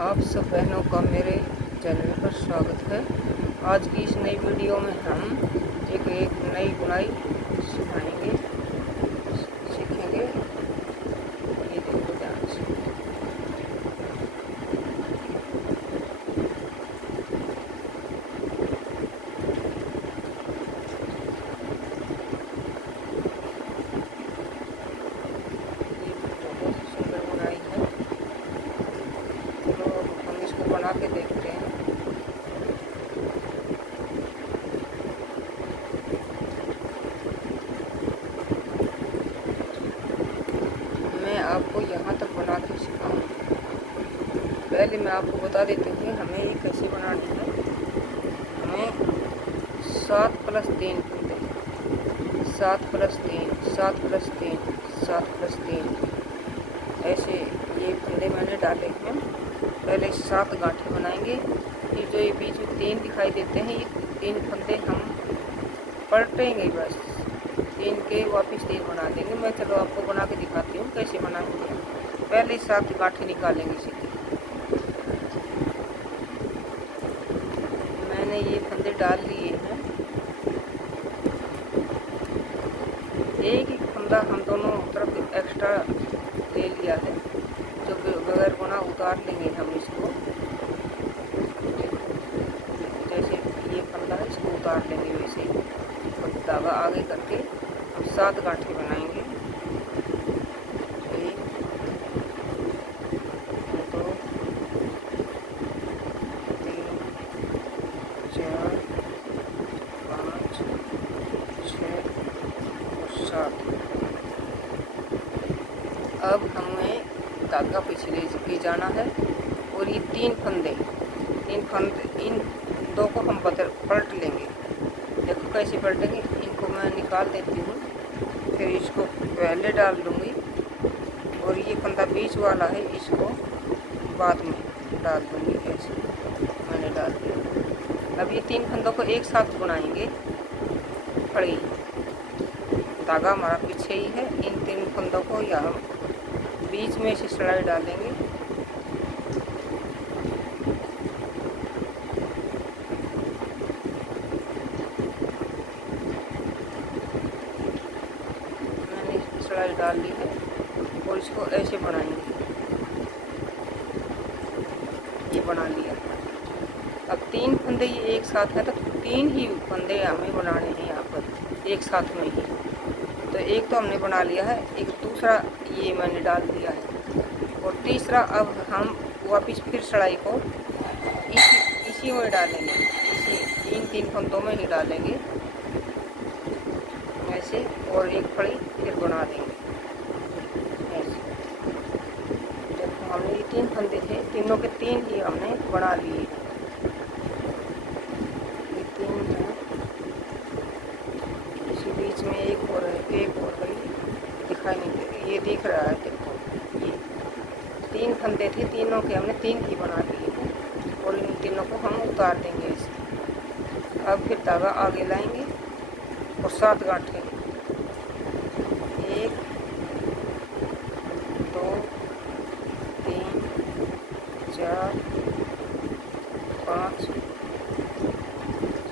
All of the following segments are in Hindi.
आप सब बहनों का मेरे चैनल पर स्वागत है। आज की इस नई वीडियो में हम एक नई बुनाई सिखाएंगे सीखेंगे। ये देखो ध्यान से। ये बहुत ही सुंदर बुनाई है। चलो अब हम इसको बना के देखते हैं। मैं आपको यहाँ तक बना के सिखाऊँ। पहले मैं आपको बता देती हूँ हमें ये कैसे बनानी है। हमें 7+3 फंदे, 7+3, 7+3, 7+3 ऐसे ये फंदे मैंने डाले हैं। पहले 7 गांठें बनाएंगे। फिर जो ये बीच में 3 दिखाई देते हैं, ये 3 फंदे हम पलटेंगे बस। 3 के वापस 3 बना देंगे। मैं चलो आपको बना के दिखाती हूँ कैसे बनाएंगे। पहले 7 गांठें निकालेंगे सीधे। मैंने ये फंदे डाल लिए हैं। एक फंदा हम दोनों तरफ एक्स्ट्रा ले लिया है, जो बगैर बुना उतार लेंगे हम इसको। जैसे ये फंदा है इसको उतार लेंगे वैसे ही, और धागा आगे करके हम 7 गांठें बनाएंगे। 1 2 3 4 5 6 और 7। अब हमें धागा पीछे ले जाना है और ये 3 फंदे इन 2 को हम पलट लेंगे। देखो कैसे पलटेंगे। इनको मैं निकाल देती हूँ, फिर इसको पहले डाल दूँगी और ये फंदा बीच वाला है इसको बाद में डाल दूँगी। ऐसे मैंने डाल दिया। अब ये 3 फंदों को एक साथ बुनाएंगे। खड़ी धागा हमारा पीछे ही है। इन 3 फंदों को यहाँ बीच में से सिलाई डालेंगे। मैंने सिलाई डाल ली है और इसको ऐसे बनाएंगे। ये बना लिया। अब 3 फंदे ये एक साथ है, तो 3 ही फंदे हमें बनाने हैं यहाँ पर एक साथ में ही। तो एक तो हमने बना लिया है, एक दूसरा ये मैंने डाल दिया है, और तीसरा अब हम वापस फिर सिलाई को इसी में डालेंगे। इसी इन 3 फंदों में ही डालेंगे ऐसे, और एक फड़ी फिर बना देंगे ऐसे। देखो हमने ये 3 फंदे थे, तीनों के 3 ही हमने बना लिए। ये 3 हैं, इसी बीच में एक और है, दिखाई नहीं दे रही, ये दिख रहा है। देखो ये 3 फंदे थे, तीनों के हमने 3 ही बना लिए हैं और इन तीनों को हम उतार देंगे ऐसे। अब फिर धागा आगे लाएंगे और 7 गांठें, 1 2 3 4 5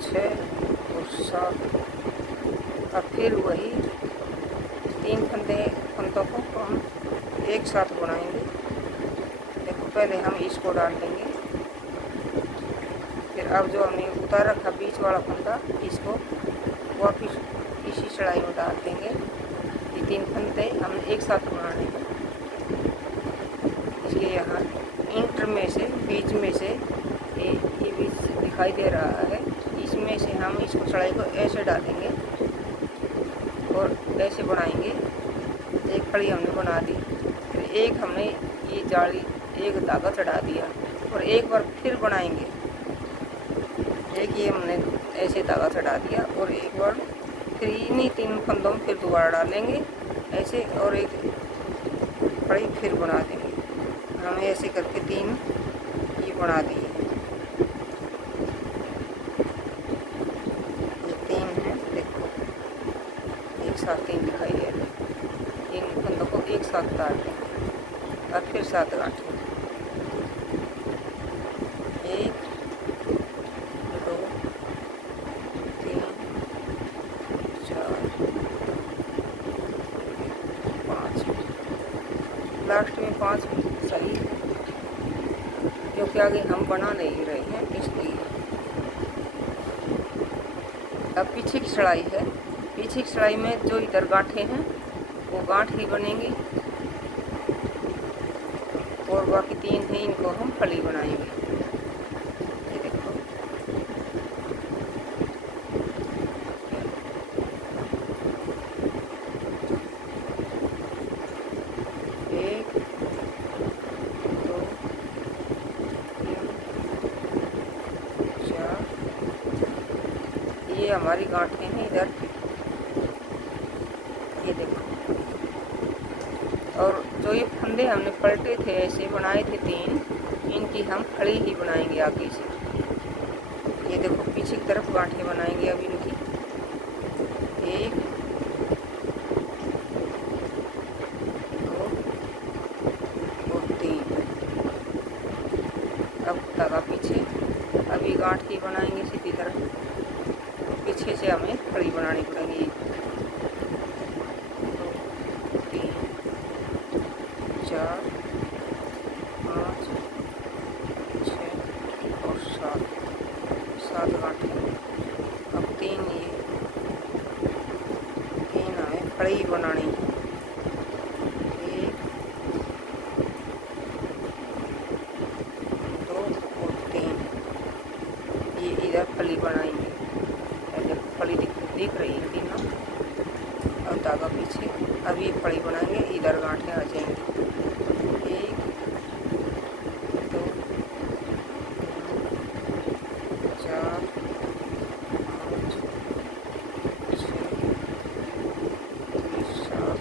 6 और 7। अब फिर वही 3 फंदों को हम एक साथ बनाएंगे। देखो पहले हम इसको डाल देंगे, फिर अब जो हमने उतार रखा बीच वाला फंदा, इसको वापिस इसी सिलाई में डाल देंगे। ये 3 फंदे हमने एक साथ बनाने हैं, इसलिए यहाँ इंटर में से बीच में से ये बीच दिखाई दे रहा है, इसमें से हम इसको सिलाई को ऐसे डालेंगे और ऐसे बनाएंगे। एक फड़ी हमने बना दी, फिर एक हमने ये जाली एक धागा चढ़ा दिया और एक बार फिर बनाएंगे। एक ये हमने ऐसे धागा चढ़ा दिया और एक बार फिर इन्हीं 3 फंदों में फिर दोबारा डालेंगे ऐसे, और एक फड़ी फिर बना देंगे। हमें ऐसे करके 3 ये बना दिए। ये 3 है, देखो एक साथ 3 दिखाई दे रहे हैं। इन फंदों को एक साथ डाल देंगे और फिर 7 गांठें। के आगे हम बना नहीं रहे हैं, इसलिए। अब पीछे की सिलाई है। पीछे की सिलाई में जो इधर गांठें हैं वो गांठ ही बनेंगी, और बाकी 3 हैं इनको हम फली बनाएंगे। ये देखो, एक, दो, तीन, चार, ये हमारी गांठें हैं इधर की। ये देखो, और जो ये फंदे हमने पलटे थे, ऐसे बनाए थे 3, इनकी हम फली ही बनाएंगे आगे से। ये देखो, पीछे की तरफ गांठें बनाएंगे अब इनकी। 1, 2 और 3। अब धागा पीछे, अभी गांठ की बनाएंगे सीधी तरफ, पीछे से हमें फली बनानी पड़ेगी। 2, 3, 4, 5, 6 और 7 गांठें। अब 3 हमें फली बनानी है। 1, 2 और 3, ये इधर फली बनाएंगे। फली दिख रही है तीनों। और धागा पीछे, अब ये फली बनाएंगे, इधर गांठें आ जाएंगी। 1, 2, 4, 5, 6, 7।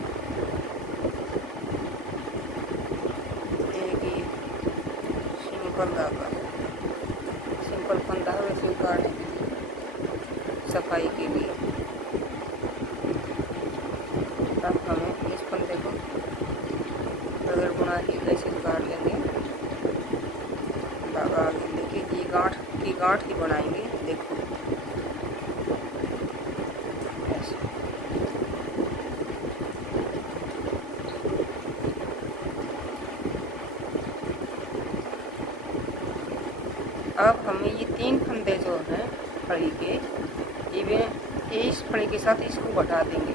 एक ये सिंपल धागा, सिंपल फंदा है, वैसे उतारने के लिए, सफाई के लिए। अब हमें इस फंदे को अगर बुना के ऐसे उतार लेंगे, धागा आगे लेके ये गांठ ही बनाएंगे। देखो, ऐसे। अब हमें ये 3 फंदे जो हैं फली के, ये इस फली के साथ इसको बढ़ा देंगे,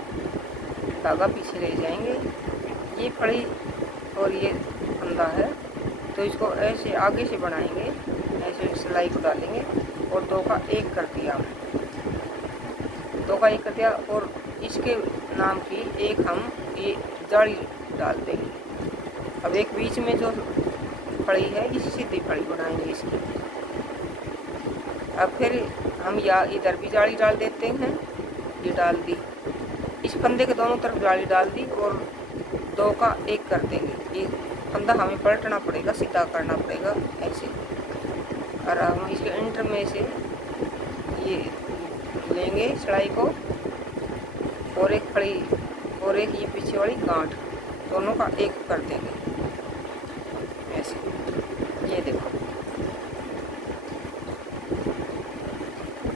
धागा पीछे ले जाएंगे। ये फली और ये फंदा है, तो इसको ऐसे आगे से बनाएंगे, ऐसे सिलाई को डालेंगे, और 2 का 1 कर दिया हमने, 2 का 1 कर दिया, और इसके नाम की एक हम ये जाली डाल देंगे। अब एक बीच में जो फली है, इस सीधी फली बनाएंगे इसकी। अब फिर हम इधर भी जाली डाल देते हैं, ये डाल दी, इस फंदे के दोनों तरफ जाली डाल दी, और 2 का 1 कर देंगे। ये फंदा हमें पलटना पड़ेगा, सीधा करना पड़ेगा ऐसे, और हम इसके इंटर में से ये लेंगे सिलाई को, और एक फली और एक ये पीछे वाली गांठ, दोनों का 1 कर देंगे ऐसे। ये देखो,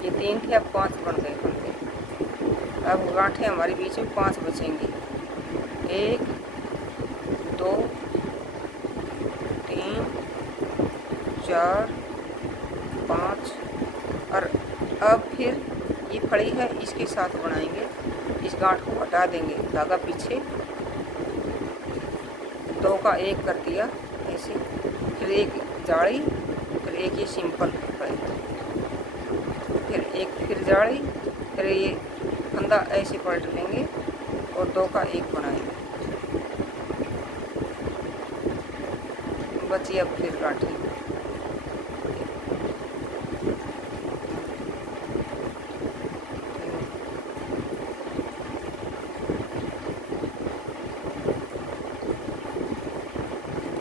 ये 3 थे, अब 5 बन गए फंदे। अब गांठें हमारी बीच में 5 बचेंगी। 1, 2, 3, 4, 5, और अब फिर ये फली है, इसके साथ बनाएंगे, इस गांठ को हटा देंगे, धागा पीछे, 2 का 1 कर दिया ऐसे, फिर एक जाली, फिर एक ये सिंपल फली, फिर जाली, फिर ये फंदा ऐसे पलट लेंगे, और 2 का 1 बनाएंगे। बची अब फिर गांठी।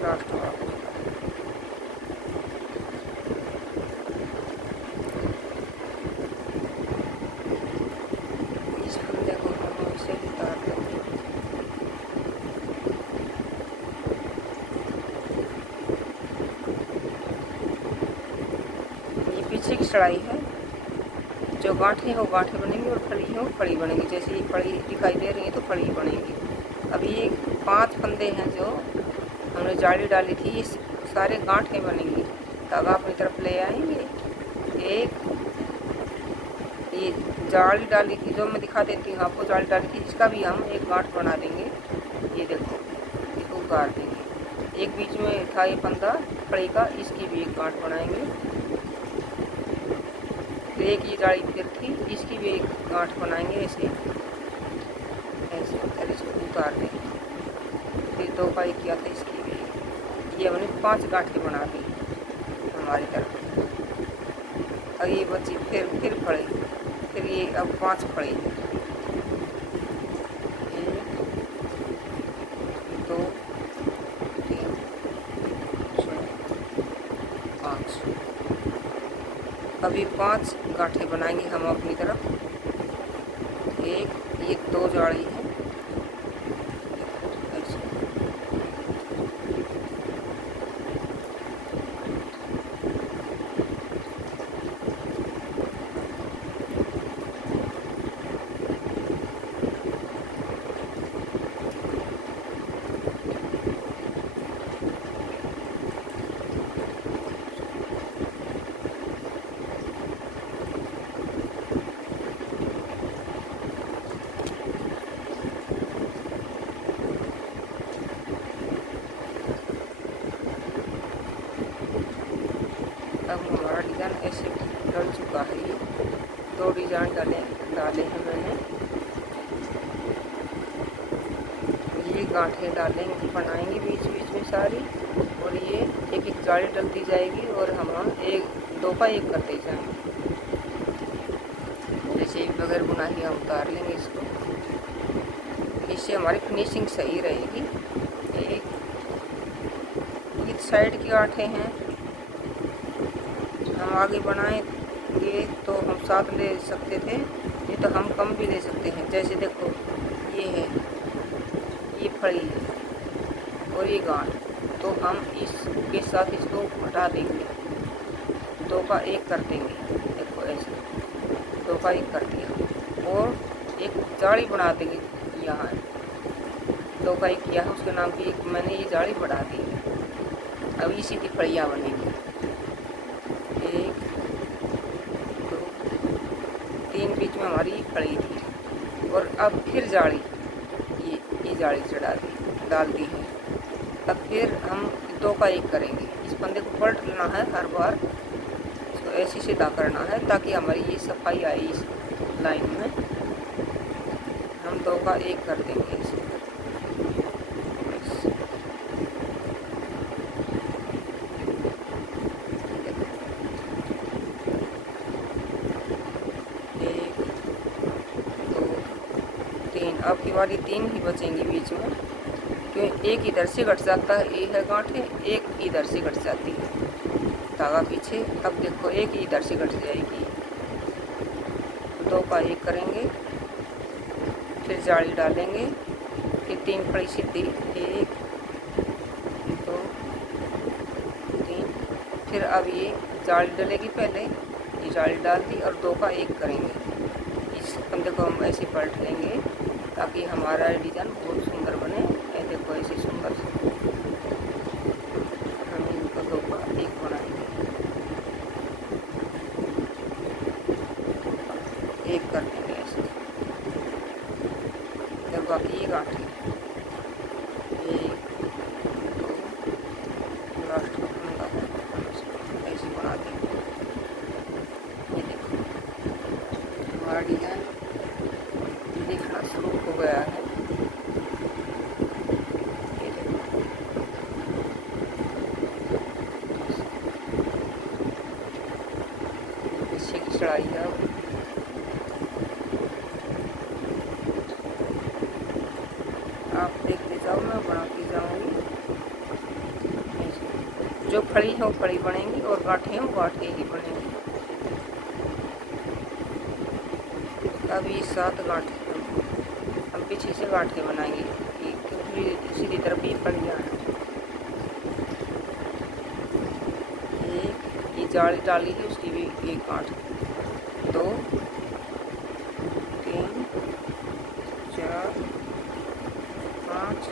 लास्ट वाला इस फंदे को हम इसे उतार देंगे। ये पीछे की सिलाई है, जो गांठें हो गांठें बनेंगी, और फली हो फली बनेगी। जैसे ये फली दिखाई दे रही है तो फली बनेगी। अब ये 5 फंदे हैं जो हमने जाली डाली थी, ये सारे गांठें बनेंगी, धागा अपनी तरफ ले आएंगे। एक ये जाली डाली थी जो मैं दिखा देती हूँ आपको, जाली डाली थी, इसका भी हम एक गांठ बना देंगे। ये देखो, इसको उतार देंगे। एक बीच में था ये फंदा फड़ी का, इसकी भी एक गांठ बनाएंगे। फिर एक ये जाली फिर थी, इसकी भी एक गांठ बनाएंगे ऐसे ऐसे, और इसको उतार देंगे। फिर दो का एक किया था, इसकी भी ये हमने 5 गांठें बना दी हमारी तरफ। अब ये बची फिर फड़े, फिर ये अब 5 फड़े, 1 2 3 4 5। अभी 5 गांठें बनाएंगे हम अपनी तरफ। ये 2 जाली है ऐसे। अब हमारा डिज़ाइन ऐसे डल चुका है। ये 2 डिज़ाइन डाले हैं मैंने। ये गांठें डालेंगे, बनाएंगे बीच बीच में सारी, और ये एक एक जाली डलती जाएगी और हम 1 2 का 1 करते जाएंगे। जैसे बगैर बुनाई हम उतार लेंगे इसको, इससे हमारी फिनिशिंग सही रहेगी। ये साइड की गांठें हैं, हम आगे बनाएंगे तो हम 7 ले सकते थे, ये तो हम कम भी ले सकते हैं। जैसे देखो, ये है, ये फड़ी है और ये गांठ, तो हम इसके साथ इसको हटा देंगे, 2 का 1 कर देंगे। देखो ऐसे 2 का 1 कर दिया और एक जाली बना देंगे। यहाँ 2 का 1 किया है, उसके नाम की एक मैंने ये जाली बढ़ा दी है। अब इसी की फड़ियाँ बनेंगी। 1 2 3 बीच में हमारी फड़ी थी, और अब फिर जाली ये जाली चढ़ा दी डाल दी है। अब फिर हम 2 का 1 करेंगे। इस फंदे को पलट लेना है हर बार, इसको ऐसे सीधा करना है ताकि हमारी ये सफाई आए। इस लाइन में हम 2 का 1 कर देंगे ऐसे। अब की बारी 3 ही बचेंगी बीच में, क्योंकि एक इधर से घट जाता है, ये है गांठें, एक इधर से घट जाती है धागा पीछे। अब देखो, एक ही इधर से घट जाएगी। 2 का 1 करेंगे, फिर जाली डालेंगे, फिर 3 फड़ी सीधी, 1 2 3। फिर अब ये जाली डलेगी, पहले ये जाली डाल दी और 2 का 1 करेंगे। इस फंदे को हम ऐसे पलट लेंगे ताकि हमारा डिज़ाइन बहुत सुंदर बने। ये देखो ऐसे सुंदर से हम इनको 2 का 1 बनाएंगे, 1 कर देंगे ऐसे। जब बाकी ये गांठें 1 2 लास्ट का फंदा ऐसे बना देंगे। ये देखो हमारा डिज़ाइन दिखना शुरू हो गया है। पीछे की चढ़ाई है। आप देखते जाओ, मैं बनाती जाऊंगी। जो फड़ी है वो फड़ी बनेंगी और गांठें हैं वो गांठें ही बनेंगी। अभी 7 गांठें हम पीछे से गांठें बनाएंगे, सीधी तरफ ये फड़ियाँ हैं। एक ये जाली डाली है, उसकी भी 1 गांठ, 2 3 4 5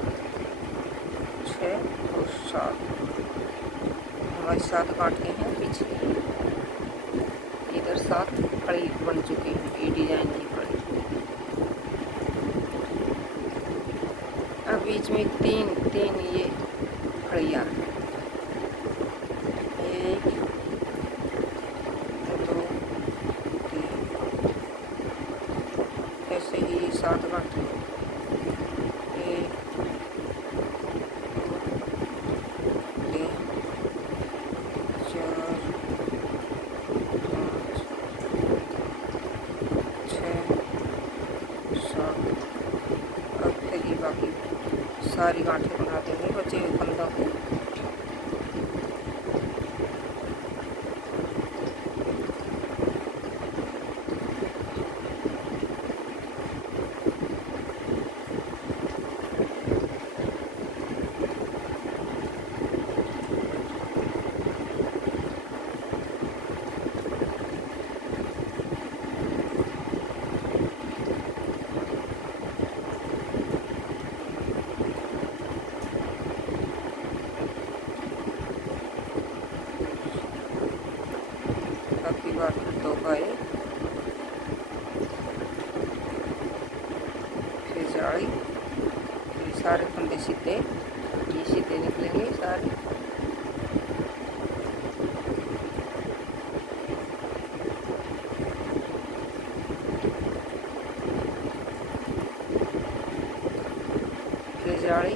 6 और 7 हमारी 7 गांठें हैं पीछे, इधर 7 कड़ी बन चुकी हैं ये डिजाइन की कड़ी। अब बीच में तीन ये कड़ियाँ, 1 2 3, ऐसे ही 7 गांठें, 1 2 3 4 5 6 7। अब फिर ये बाकी सारी गांठें बना देंगे बचे हुए फंदों को। काफी बार फिर 2 पाए, फिर जाली, फिर सारे फंदे सीधे, ये सीधे निकलेंगे सारे। फिर जाली,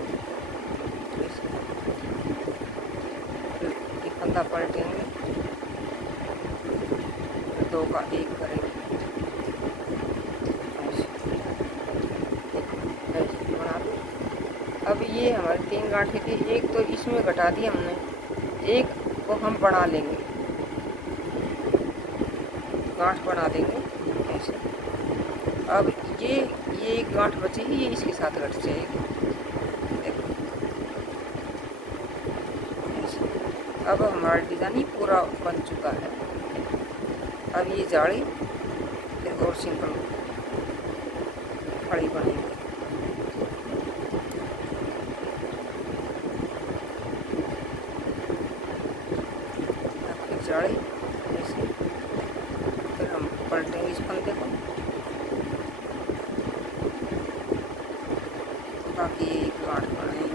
फिर ये फंदा पलटेंगे, 2 का 1 करेंगे, ऐसे बना दो। अब ये हमारी 3 गांठें थी, एक तो इसमें घटा दी हमने, एक को हम बढ़ा लेंगे, गांठ बना देंगे ऐसे। अब ये एक गांठ बचेगी, ये इसके साथ घट जाएगी, देखो ऐसे। अब हमारा डिजाइन ही पूरा बन चुका है। अब ये जाली फिर और सिंपल कड़ी बनेगी। फिर जाली ऐसे, फिर हम पलटेंगे इस फंदे को, बाकी एक गांठ बनाएंगे।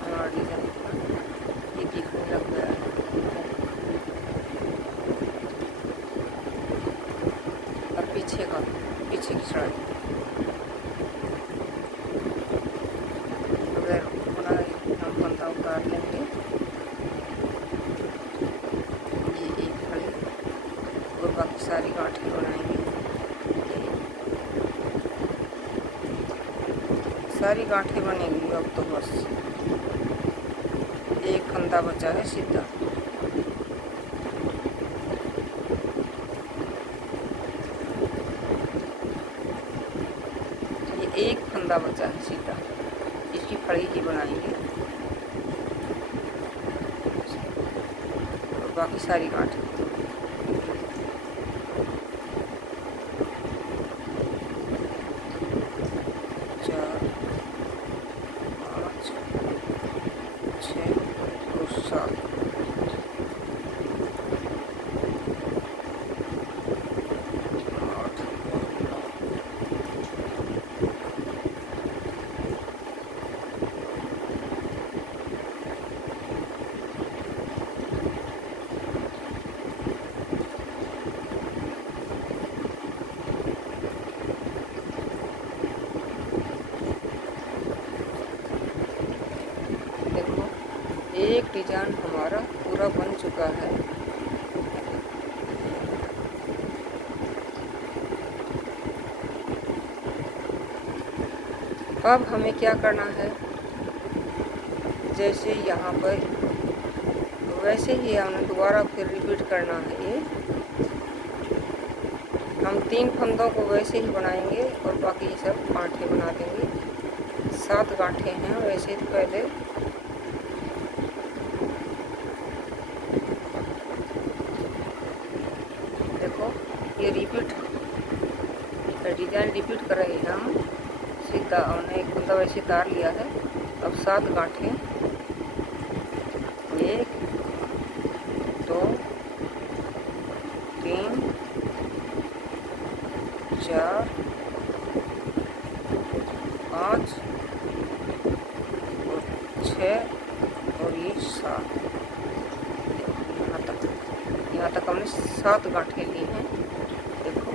हमारा डिजाइन ये दिखने लग गया है। अब पीछे की साइड अगर बनाए हम फंदा उतार लेंगे, ये एक खड़ी और बाकी सारी गांठें बनाएंगे। सारी गांठें बनेंगी। अब तो बस एक फंदा बचा है सीधा, ये एक फंदा बचा है सीधा, इसकी फड़ी ही बनाएंगे और बाकी सारी गांठें। एक डिजाइन हमारा पूरा बन चुका है। अब हमें क्या करना है, जैसे यहाँ पर वैसे ही हमें दोबारा फिर रिपीट करना है। ये हम 3 फंदों को वैसे ही बनाएंगे और बाकी सब गांठें बना देंगे। 7 गांठें हैं वैसे तो पहले। देखो ये रिपीट डिजाइन रिपीट करेंगे हम। हमने एक फंदा वैसे तार लिया है। अब 7 गांठें, 1 2 3 4 5 और 6 और ये 7। यहाँ तक हमने 7 गांठें ली हैं। देखो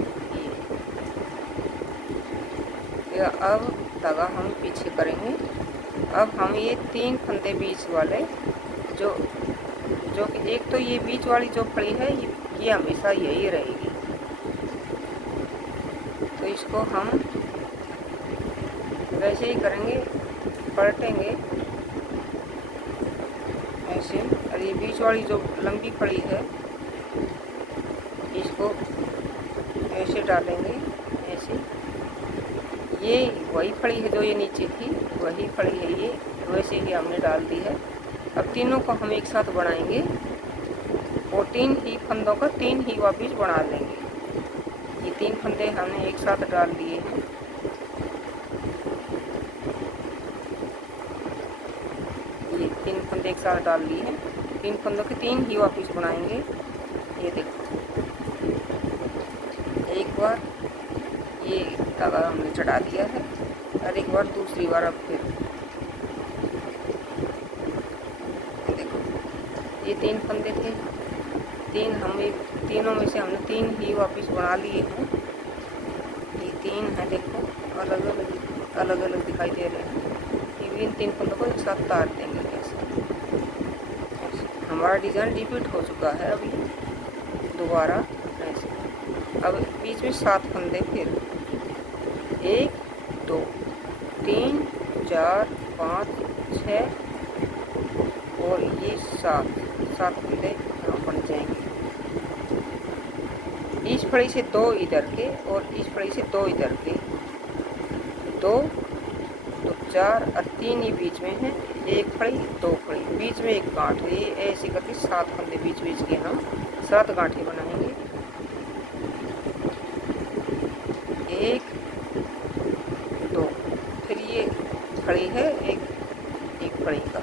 ये अब धागा हम पीछे करेंगे। अब हम ये 3 फंदे बीच वाले जो कि एक तो ये बीच वाली जो फड़ी है ये हमेशा यही रहेगी, तो इसको हम वैसे ही करेंगे, पलटेंगे ऐसे। और ये बीच वाली जो लंबी फड़ी है इसको ऐसे डालेंगे, ऐसे। ये वही फड़ी है जो ये नीचे थी, वही फड़ी है ये, वैसे ही हमने डाल दी है। अब तीनों को हम एक साथ बनाएंगे और 3 ही फंदों का 3 ही वापिस बना लेंगे। ये 3 फंदे हमने एक साथ डाल दिए हैं। ये 3 फंदे एक साथ डाल लिए हैं। 3 फंदों के 3 ही वापिस बनाएंगे। ये देखो, एक बार ये धागा हमने चढ़ा दिया है और एक बार दूसरी बार। अब फिर देखो, ये 3 फंदे थे, 3 में से हमने 3 ही वापस बना लिए हैं। ये 3 है, देखो अलग अलग दिखाई दे रहे हैं। ये इन 3 फंदों को एक साथ तार देंगे ऐसे। हमारा डिज़ाइन रिपीट हो चुका है अभी दोबारा ऐसे। अब बीच में 7 फंदे, फिर 1 2 3 4 5 6 और ये 7 फंदे यहाँ बन जाएंगे। इस फड़ी से 2 इधर के और इस फड़ी से 2 इधर के, 2 तो 4 और 3 ही बीच में है। 1 फड़ी 2 फड़ी, बीच में एक गांठ। ये ऐसे करके 7 फंदे बीच के हम 7 गांठें बनाएंगे। 1 2, फिर ये फड़ी है एक फड़ी का,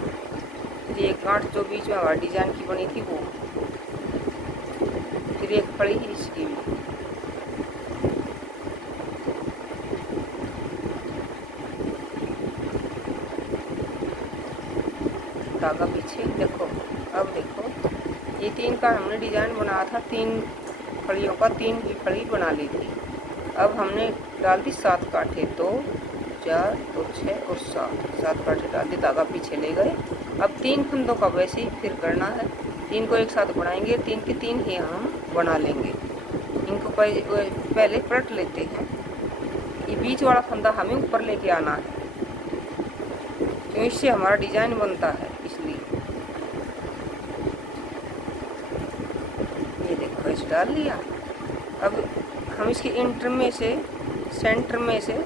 फिर एक गांठ जो बीच में हमारे डिजाइन की बनी थी वो, फिर एक फड़ी इसकी भी। धागा पीछे, देखो। अब देखो, ये 3 का हमने डिजाइन बनाया था, 3 फड़ियों का 3 ही फड़ी बना ली थी। अब हमने डाल दी 7 कांटे, 2 4 और 6 और 7 कांटे डाल दी, धागा पीछे ले गए। अब 3 फंदों का वैसे ही फिर करना है। 3 को एक साथ बनाएंगे, 3 के 3 ही हम बना लेंगे। इनको पहले पलट लेते हैं। ये बीच वाला फंदा हमें ऊपर लेके आना है, तो इससे हमारा डिजाइन बनता है, इसलिए। ये देखो, इसे डाल लिया। अब हम इसके इंटर में से, सेंटर में से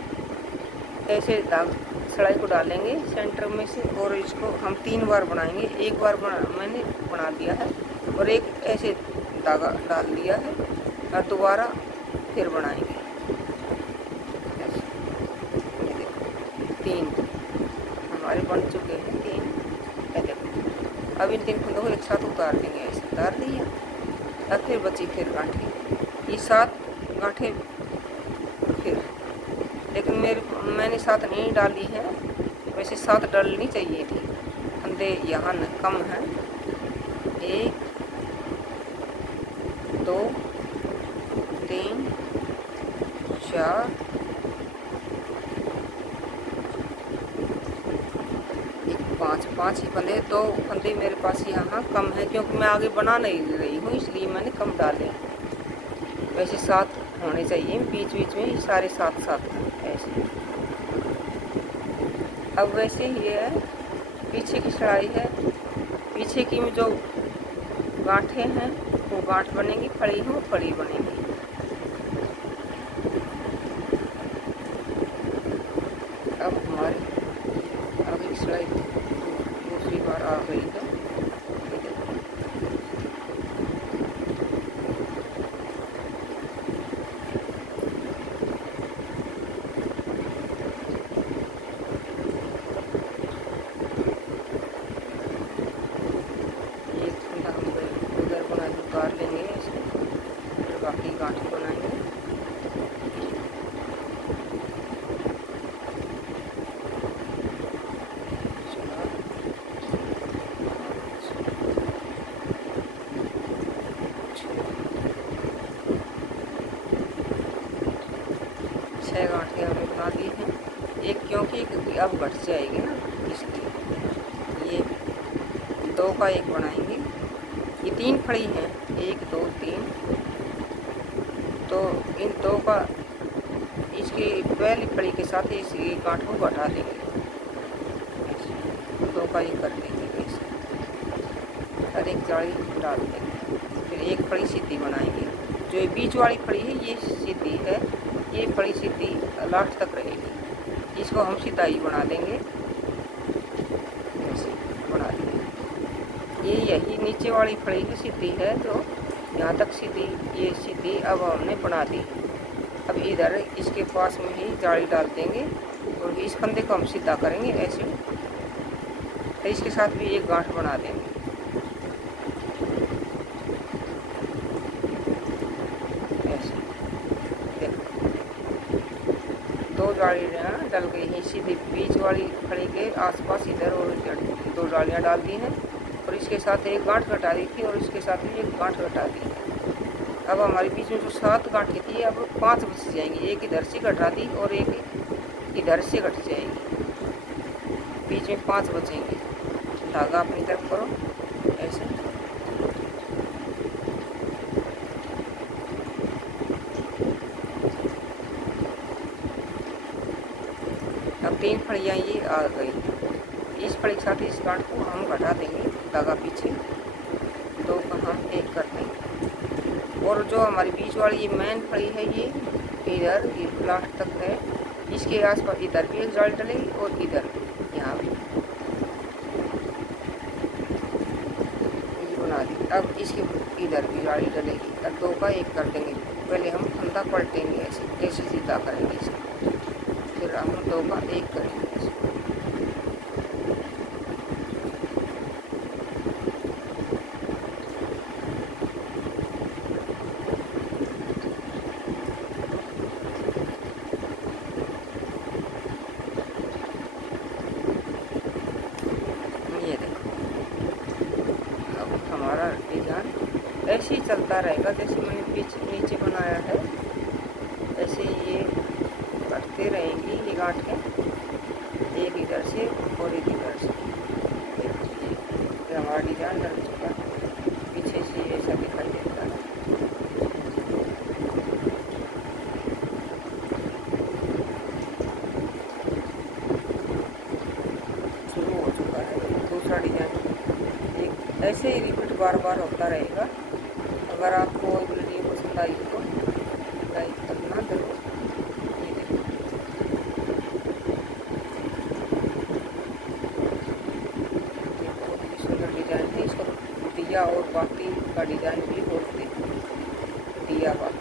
ऐसे सलाई को डालेंगे सेंटर में से, और इसको हम 3 बार बनाएंगे। एक बार मैंने बना दिया है और एक ऐसे धागा डाल दिया है और दोबारा फिर बनाएंगे ऐसे। 3 हमारे बन चुके हैं, 3। देखो, अब इन 3 फंदों को एक साथ उतार देंगे, ऐसे उतार दिया। अब फिर बची फिर गांठें, ये 7 गांठें फिर, लेकिन मैंने 7 नहीं डाली है, वैसे 7 डालनी चाहिए थी। फंदे यहाँ कम हैं। 1 2 3 4 5 ही फंदे। 2 फंदे मेरे पास यहाँ कम है, क्योंकि मैं आगे बना नहीं रही हूँ, इसलिए मैंने कम डाले। वैसे 7 होने चाहिए बीच में, सारे 7 ऐसे। अब वैसे ही है, पीछे की सिलाई है, पीछे की में जो गांठें हैं वो गांठ बनेगी, फड़ी हो फड़ी बनेगी। अब हमारी आगे की सिलाई दूसरी बार आ गई है। एक अब घट जाएगी ना इसकी। ये 2 का 1 बनाएंगे। ये 3 फड़ी हैं, 1 2 3, तो इन 2 का इसकी पहली फड़ी के साथ इस गांठ को घटा देंगे, 2 का 1 कर देंगे ऐसे, और एक जाली डाल देंगे। फिर एक फड़ी सीधी बनाएंगे। जो ये बीच वाली फड़ी है ये सीधी है, ये फड़ी सीधी लास्ट तक रहेगी, इसको हम सीधा ही बना देंगे, ऐसे बना देंगे। ये यही नीचे वाली फड़ी की सीधी है जो यहाँ तक सीधी, ये सीधी अब हमने बना दी। अब इधर इसके पास में ही जाली डाल देंगे और इस फंदे को हम सीधा करेंगे ऐसे, तो इसके साथ भी एक गांठ बना देंगे ऐसे। देखो 2 जालियाँ डल गई हैं सीधी बीच वाली फड़ी के आसपास, इधर और इधर 2 जालियाँ डाल दी हैं, और इसके साथ एक गांठ घटा दी थी और इसके साथ भी एक गांठ घटा दी। अब हमारे बीच में जो 7 गांठें थी अब 5 बच जाएंगी, एक इधर से घटा दी और एक इधर से घट जाएगी, बीच में 5 बचेंगे। धागा अपनी तरफ करो ऐसे, अब 3 फड़ियाँ ये आ गई। इस फड़ी के साथ इस गांठ को हम घटा देंगे, धागा पीछे 2 का हम 1 कर देंगे। और जो हमारी बीच वाली ये मेन फड़ी है ये इधर ये लास्ट तक है, इसके आसपास इधर भी एक जाल डलेगी और इधर यहाँ भी ये बना दी। अब इसके इधर भी जाली डलेगी और 2 का 1 कर देंगे। पहले हम फंदा पलटेंगे ऐसे, जैसे सीधा करेंगे इसे, फिर हम 2 का 1 करेंगे ऐसे। हमारा डिजाइन ऐसे ही चलता रहेगा, जैसे मैंने पीछे नीचे बनाया है ऐसे ये करते रहेंगी ये गांठें, एक इधर से और एक इधर से। हमारा डिजाइन बन चुका, पीछे से ऐसा दिखाई देता है। शुरू हो चुका है दूसरा डिजाइन। ऐसे ही रिपीट बार बार होता रहेगा। अगर आपको वीडियो पसंद आई तो लाइक करना जरूर। ये देखो ये बहुत ही सुंदर डिजाइन है, इसको दिया और बाकी का डिजाइन भी बोलते हैं, दिया बाकी।